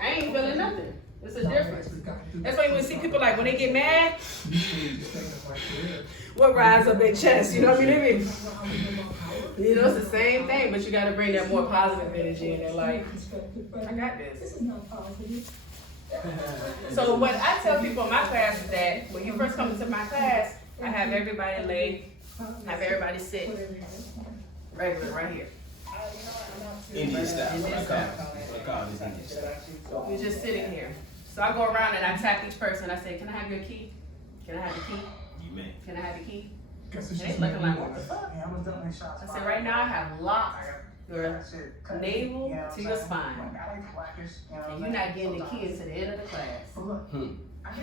I ain't feeling nothing. It's a difference. That's why you see people like when they get mad, what rise up their chest, you know what I mean? You know, it's the same thing, but you gotta bring that more positive energy in there, like, I got this. So what I tell people in my class is that when you first come into my class, I have everybody lay, have everybody sit regular right here. Indian style. I call this Indian style. You're just sitting here. So I go around and I tap each person. I say, can I have your key? Can I have the key? You may. Can I have the key? And they looking like, what the fuck? I said, right now I have locked your navel to your spine. And you're not getting the key until the end of the class.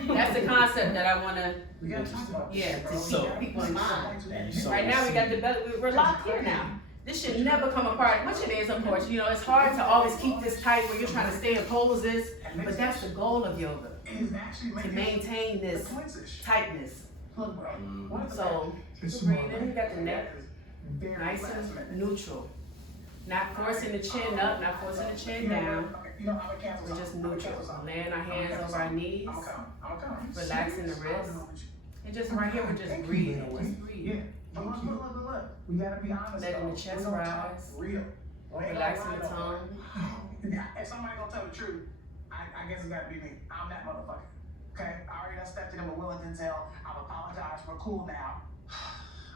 That's the concept that I want to, to keep people in mind. Right now we got the belly, we're locked here now. This should never come apart, which it is, of course. You know, it's hard to always keep this tight where you're trying to stay in poses, but that's the goal of yoga, to maintain this tightness. So, breathing, you got the neck nice and neutral. Not forcing the chin up, not forcing the chin down. We're just neutral. Laying our hands over our knees, relaxing the wrists. And just right here, we're just breathing, just breathing. Look, we gotta be honest. Letting the chest rise, relaxing the tongue. If somebody gonna tell the truth, I guess it's gotta be me. I'm that motherfucker. Okay? I already done stepped in with Willington Tell. I've apologized. We're cool now.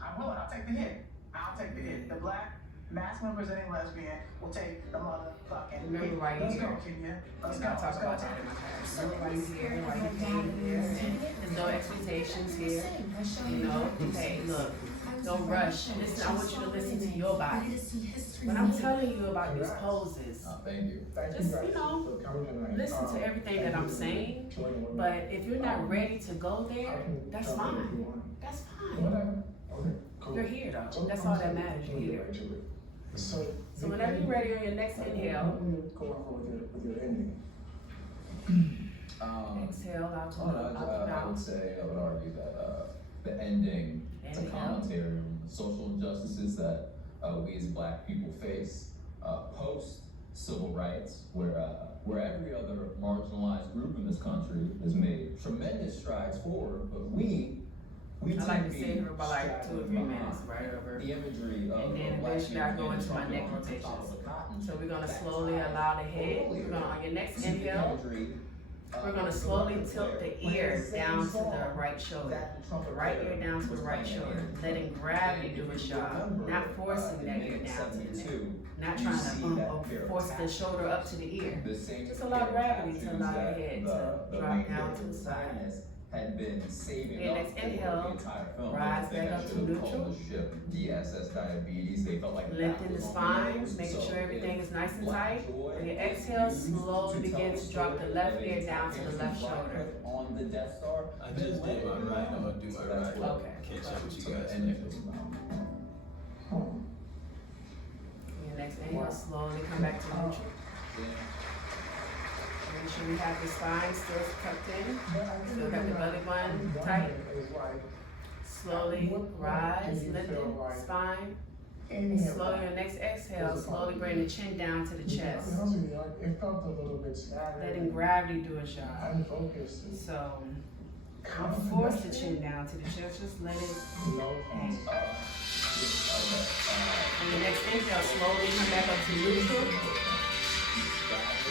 I'm willing. I'll take the hit. I'll take the hit. The black masculine presenting lesbian will take the motherfucking hit. Remember why you're here. Kenya. Let's I go. talk about that in my class. Remember why you're here, why you came here. There's no expectations here. You know, hey, look. Don't rush. Listen, I want you to listen to your body. When I'm telling you about these poses, just, you know, listen to everything that I'm saying. But if you're not ready to go there, that's fine. That's fine. You're here though. That's all that matters. You're here. So whenever you're ready on your next inhale, exhale out to the I would say, I would argue that the ending, it's a commentary on the social injustices that we as black people face post civil rights, where every other marginalized group in this country has made tremendous strides forward, but we I like to sit here for about like 2 or 3 minutes, right over. The imagery of And then eventually I go into my neck rotations. So we're gonna slowly allow the head. We're gonna, on your next inhale, we're gonna slowly tilt the ear down to the right shoulder. The right ear down to the right shoulder. Letting gravity do its job. Not forcing that ear down to the neck. Not trying to force the shoulder up to the ear. Just allow gravity to allow your head to drop down to the side. Had been saving And let's inhale, rise back up to neutral. DSS diabetes, they felt like Lengthen the spine, making sure everything is nice and tight. On your exhale, slowly begin to drop the left ear down to the left shoulder. On the Death Star. I just did my right. I'm gonna do my right. Okay. Catch up with you guys. And On your next inhale, slowly come back to neutral. Make sure we have the spine still tucked in. Still got the belly button tight. Slowly rise, lengthen spine. And slowly your next exhale, slowly bring the chin down to the chest. It felt a little bit scattered. Letting gravity do its job. Unfocused. So don't force the chin down to the chest, just let it hang. And the next inhale, slowly come back up to neutral.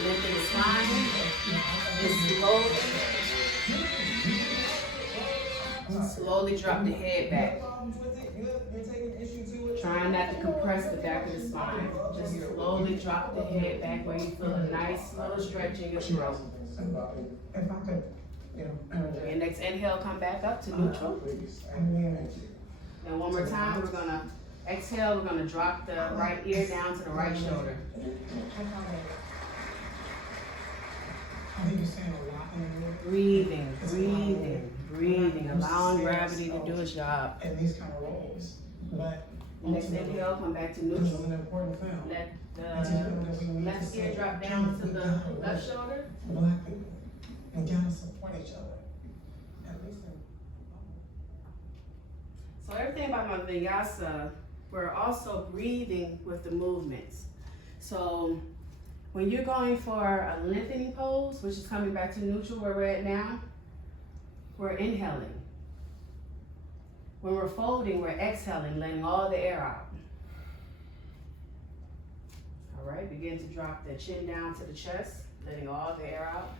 Lengthen the spine. And slowly drop the head back. Trying not to compress the back of the spine. Just slowly drop the head back where you feel a nice little stretch in your throat. If I could, Your next inhale, come back up to neutral. And one more time, we're gonna exhale, we're gonna drop the right ear down to the right shoulder. I think you're saying a lot in Breathing, breathing, breathing, allowing gravity to do its job. in these kind of roles. But Next inhale, come back to this is neutral. an important film. Let the left ear drop down to the left shoulder. Black people, we gotta support each other. At least in So everything about my vinyasa, we're also breathing with the movements. So When you're going for a lengthening pose, which is coming back to neutral where we're at now, we're inhaling. When we're folding, we're exhaling, letting all the air out. All right, begin to drop the chin down to the chest, letting all the air out.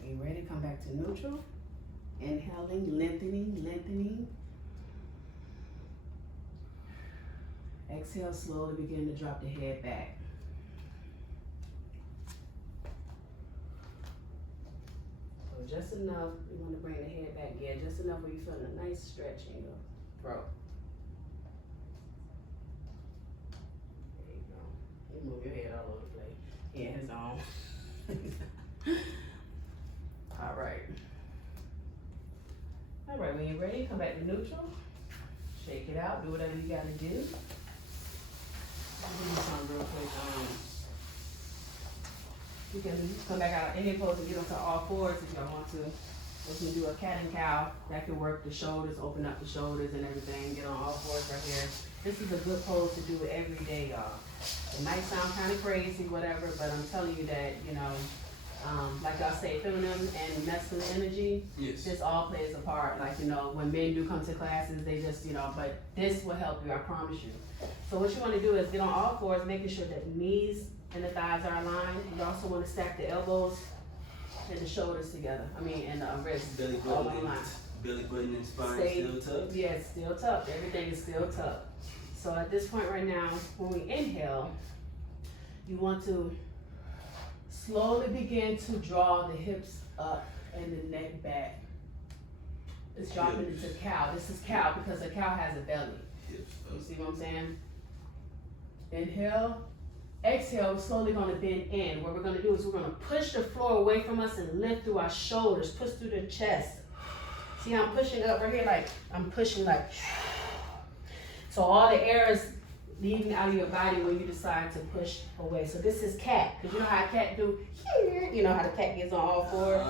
When you're ready, come back to neutral. Inhaling, lengthening, lengthening. Exhale, slowly begin to drop the head back. So just enough, you want to bring the head back, yeah, just enough where you feel a nice stretch in your throat. There you go. You move your head all over the place. Yeah, his own. All right. All right, when you're ready, come back to neutral. Shake it out, do whatever you gotta do. I'll give you some real quick. You can come back out of any pose and get onto all fours if y'all want to. We can do a cat and cow. That can work the shoulders, open up the shoulders and everything. Get on all fours right here. This is a good pose to do it every day, y'all. It might sound kind of crazy, whatever, but I'm telling you that, you know, like y'all say, feminine and masculine energy, Yes. this all plays a part. Like, you know, when men do come to classes, they just, you know, but this will help you, I promise you. So what you want to do is get on all fours, making sure that the knees and the thighs are aligned. You also want to stack the elbows and the shoulders together. I mean, and the wrists Belly all button, in line. belly button and spine Stay- still tucked. Yeah, it's still tucked. Everything is still tucked. So at this point right now, when we inhale, you want to slowly begin to draw the hips up and the neck back. It's dropping into cow. This is cow because a cow has a belly. Hips You up. see what I'm saying? Inhale. Exhale, we're slowly gonna bend in. What we're gonna do is we're gonna push the floor away from us and lift through our shoulders, push through the chest. See how I'm pushing up right here? Like, I'm pushing like, so all the air is leaving out of your body when you decide to push away. So this is cat, because you know how a cat do here, you know how the cat gets on all fours?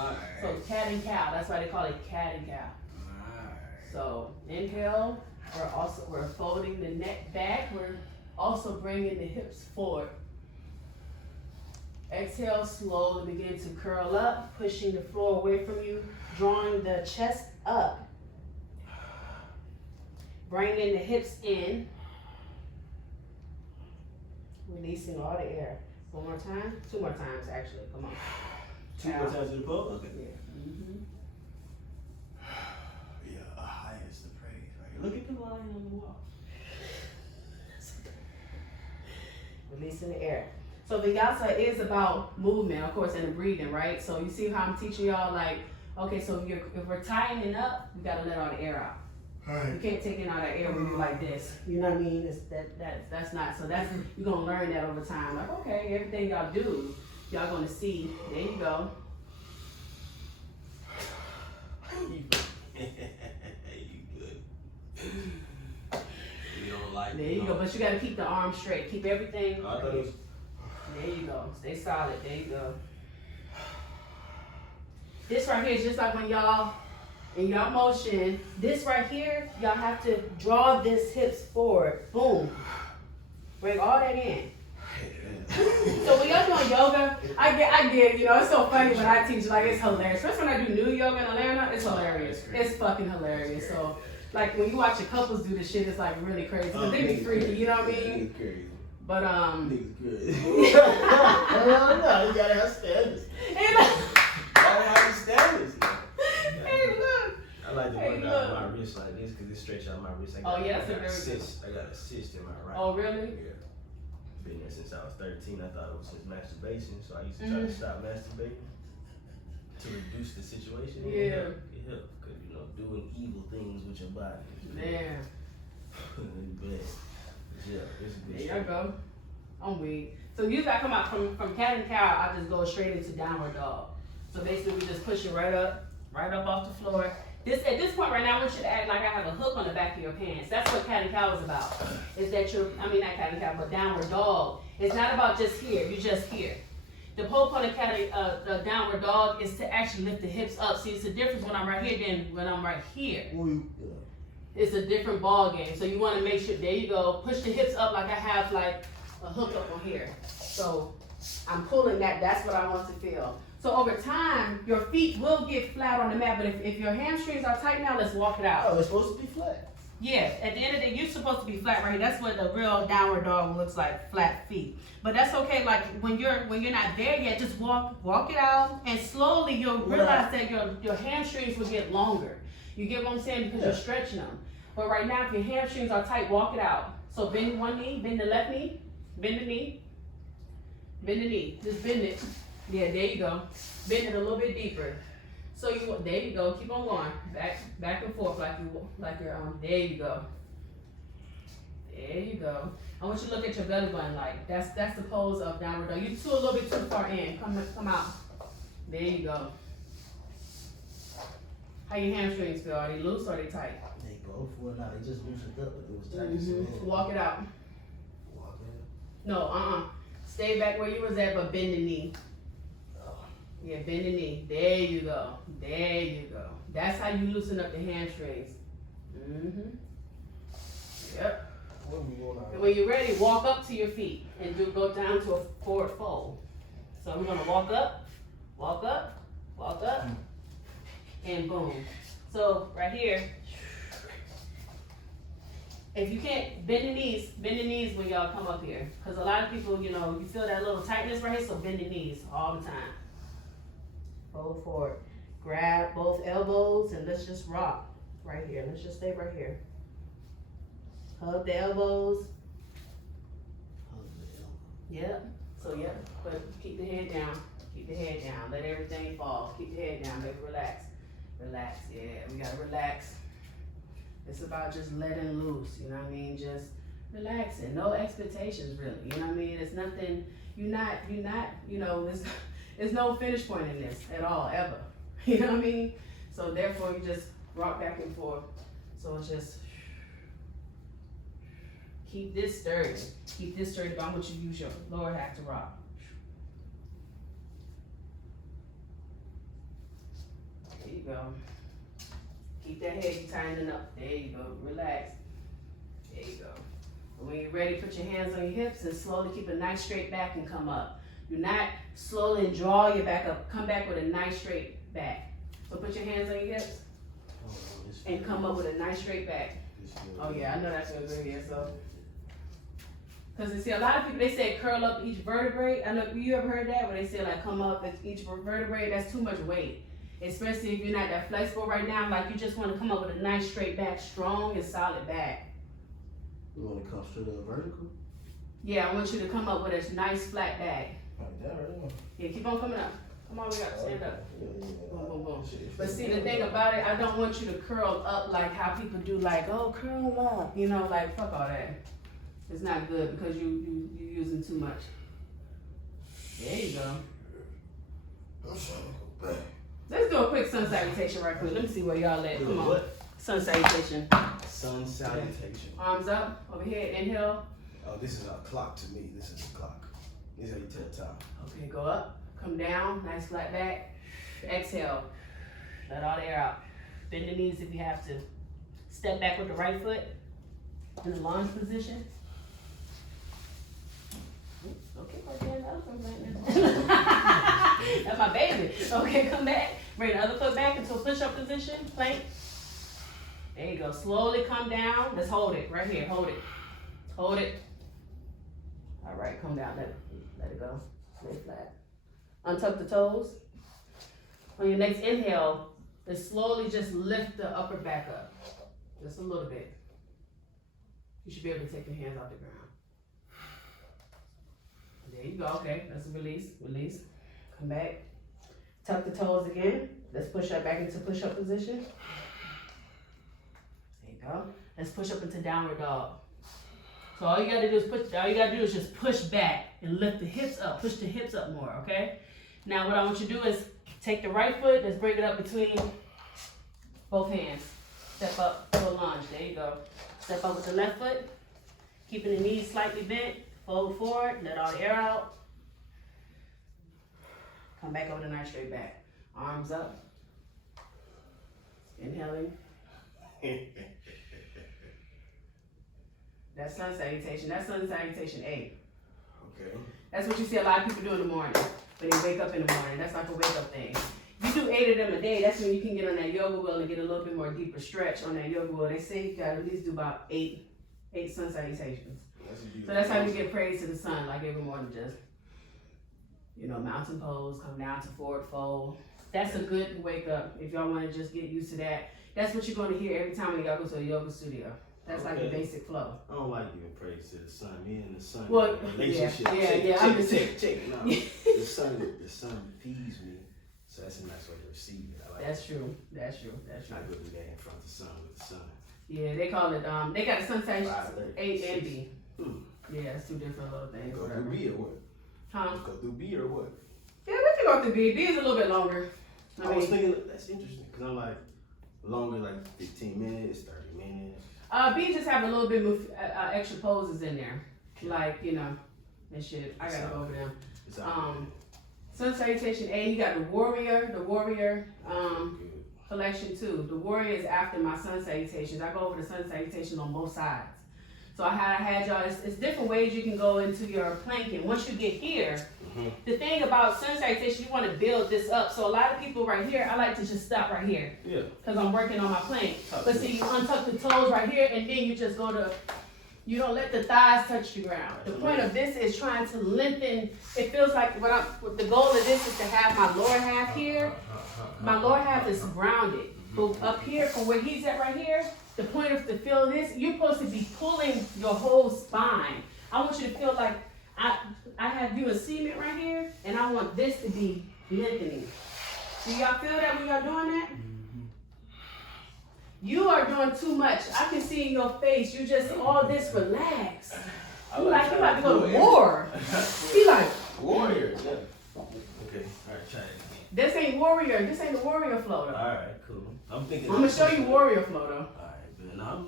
So cat and cow, that's why they call it cat and cow. So inhale, we're folding the neck back, we're also bringing the hips forward. Exhale, slowly begin to curl up, pushing the floor away from you, drawing the chest up. Bringing the hips in. Releasing all the air. One more time, 2 more times actually, come on. 2 more times to the pole? Okay. Yeah. Mm-hmm. Yeah, highest the praise. Right. Look at the lion on the wall. Releasing the air. So Vinyasa is about movement, of course, and the breathing, right? So you see how I'm teaching y'all, like, okay, so if we're tightening up, we gotta let all the air out. You can't take in all that air when you're like this. You know what I mean? That's not, so that's, you're gonna learn that over time. Like, okay, everything y'all do, y'all gonna see. There you go. You good. You don't like There you go, but you gotta keep the arms straight. Keep everything. I thought it was. There you go. Stay solid. There you go. This right here is just like when y'all, in y'all motion, this right here, y'all have to draw this hips forward. Boom. Bring all that in. So when y'all doing yoga, I get, you know, it's so funny when I teach, like, it's hilarious. First when I do new yoga in Atlanta, it's hilarious. It's fucking hilarious. So, like, when you watch your couples do this shit, it's like really crazy. Cause they be freaky, you know what I mean? Niggas crazy. But, Niggas good. No, you gotta have standards. Hey, look. Gotta have standards. Hey, look. I like to Hey, work out look. my wrist like this because it stretch out my wrist. Oh, yeah, that's I a got very cyst. I got a cyst in my right. Oh, really? Yeah. Been there since I was 13. I thought it was since masturbation, so I used to try to stop masturbating to reduce the situation. Yeah. It helped because, you know, doing evil things with your body. Man. But, yeah, it's a good There shit. you go. I'm weak. So usually I come out from cat and cow, I just go straight into downward dog. So basically we just push it right up off the floor. At this point right now, I want you to act like I have a hook on the back of your pants. That's what cat and cow is about. Is that not cat and cow, but downward dog. It's not about just here, you're just here. The whole point of the downward dog is to actually lift the hips up. See, it's a difference when I'm right here than when I'm right here. It's a different ball game. So you want to make sure, there you go, push the hips up like I have like a hook up on here. So I'm pulling that, that's what I want to feel. So over time, your feet will get flat on the mat, but if your hamstrings are tight now, let's walk it out. Oh, it's supposed to be flat. Yeah, at the end of the day, you're supposed to be flat right here. That's what the real downward dog looks like, flat feet. But that's okay, like when you're not there yet, just walk it out, and slowly you'll realize that your hamstrings will get longer. You get what I'm saying? Because you're stretching them. But right now, if your hamstrings are tight, walk it out. So bend one knee, bend the left knee, bend the knee, bend the knee. Just bend it. Yeah, there you go. Bend it a little bit deeper. So there you go. Keep on going. Back and forth like you're there you go. There you go. I want you to look at your belly button like that's the pose of downward dog. You a little bit too far in. Come out. There you go. How your hamstrings feel? Are they loose or are they tight? They both were not. They just loosened up, but it was tight. Walk it out. Walk it. No, Stay back where you was at, but bend the knee. Yeah, bend the knee. There you go. There you go. That's how you loosen up the hamstrings. Yep. And when you're ready, walk up to your feet and go down to a forward fold. So we're gonna walk up, and boom. So right here, if you can't bend the knees when y'all come up here. Because a lot of people, you feel that little tightness right here, so bend the knees all the time. Fold forward. Grab both elbows and let's just rock right here. Let's just stay right here. Hug the elbows. Yep. So yep. But keep the head down. Keep the head down. Let everything fall. Keep the head down. Baby, relax. Relax. Yeah, we gotta relax. It's about just letting loose. You know what I mean? Just relaxing. No expectations really. You know what I mean? It's nothing. You're not. There's no finish point in this at all, ever. You know what I mean? So therefore, you just rock back and forth. So it's just keep this sturdy. Keep this sturdy, but I want you to use your lower half to rock. There you go. Keep that head tightening up. There you go. Relax. There you go. And when you're ready, put your hands on your hips and slowly keep a nice straight back and come up. Do not slowly draw your back up. Come back with a nice straight back. So put your hands on your hips and come up with a nice straight back. Oh yeah, I know that feels good here. So, because you see, a lot of people, they say curl up each vertebrae. I know you ever heard that where they say like come up at each vertebrae. That's too much weight, especially if you're not that flexible right now. Like you just want to come up with a nice straight back, strong and solid back. You want to come straight up vertical? Yeah, I want you to come up with a nice flat back. Like that, right? Yeah, keep on coming up. Come on, we gotta stand up. Boom, boom, boom. But see, the thing about it, I don't want you to curl up like how people do, like, oh, curl up. Like, fuck all that. It's not good because you're using too much. There you go. I'm trying to go back. Let's do a quick sun salutation right quick. Let me see where y'all at. Come on. What? Sun salutation. Sun salutation. Arms up, over here, inhale. Oh, this is a clock to me. This is a clock. This is how you tell time. Okay, go up, come down, nice flat back. Exhale, let all the air out. Bend the knees if you have to. Step back with the right foot in the lunge position. Okay, okay, that's my baby. Okay, come back. Bring the other foot back into a push-up position, plank. There you go. Slowly come down. Let's hold it right here. Hold it. Hold it. All right, come down. Let it go. Lay flat. Untuck the toes. On your next inhale, just slowly just lift the upper back up. Just a little bit. You should be able to take your hands off the ground. There you go. Okay, let's release. Release. Come back. Tuck the toes again. Let's push up back into push-up position. There you go. Let's push up into downward dog. So all you gotta do is just push back and lift the hips up. Push the hips up more, okay? Now what I want you to do is take the right foot, let's bring it up between both hands. Step up to a lunge. There you go. Step up with the left foot, keeping the knees slightly bent. Fold forward, let all the air out. Come back over the night, straight back. Arms up. Inhaling. That's sun salutation. That's sun salutation 8. Okay. That's what you see a lot of people do in the morning. When they wake up in the morning. That's like a wake up thing. You do 8 of them a day, that's when you can get on that yoga wheel and get a little bit more deeper stretch on that yoga wheel. They say you gotta at least do about 8 sun salutations. So that's how you get praise to the sun, like every morning, just, mountain pose, come down to forward fold. That's a good wake up if y'all wanna just get used to that. That's what you're gonna hear every time when y'all go to a yoga studio. That's like the basic flow. I don't like giving praise to the sun. Me and the sun. Well, relationship. yeah. I'm just check. No, the sun feeds me, so that's a nice way to receive it. I like That's that. true. I go do that in front of the sun with the sun. Yeah, they call it, they got a sun salutation 5, 8 and 6. B. Yeah, it's 2 different little things. Go whatever. through B or what? Huh? Go through B or what? Yeah, we can go through B. B is a little bit longer. I was thinking that's interesting because I'm like longer, like 15 minutes, 30 minutes. B just have a little bit of extra poses in there, like and shit. I gotta go over them. It's all good. Sun salutation A. You got the warrior Good. collection too. The warrior is after my sun salutations. I go over the sun salutations on both sides. So I had y'all. It's different ways you can go into your planking. Once you get here. The thing about sun salutation, you want to build this up. So a lot of people right here, I like to just stop right here. Yeah. Because I'm working on my plank. But see, you untuck the toes right here, and then you just go to, you don't let the thighs touch the ground. The point of this is trying to lengthen. It feels like the goal of this is to have my lower half here. My lower half is grounded. But up here, from where he's at right here, the point of to feel this, you're supposed to be pulling your whole spine. I want you to feel like I have you a cement right here, and I want this to be lengthening. Do y'all feel that when y'all doing that? You are doing too much. I can see in your face, you just all this relaxed. You like you about to go to war. He like warrior. Yeah. Okay. All right. Try it again. This ain't warrior. This ain't the warrior flow though. All right. Cool. I'm gonna show you warrior flow though. All right. Good. No,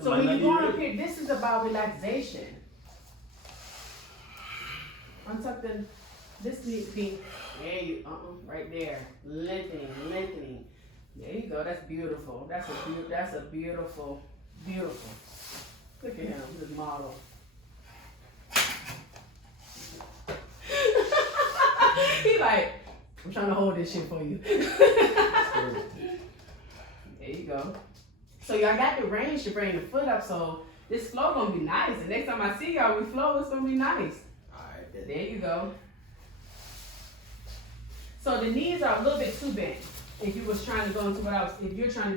So when you're going up here, this is about relaxation. Untuck this needs to be, there you, right there. Lengthening. There you go, that's beautiful. That's a beautiful. Look at him, this model. He like, I'm trying to hold this shit for you. There you go. So y'all got the range to bring the foot up, so this flow gonna be nice. The next time I see y'all, we flow, it's gonna be nice. There you go. So the knees are a little bit too bent. If you was trying to go into if you're trying to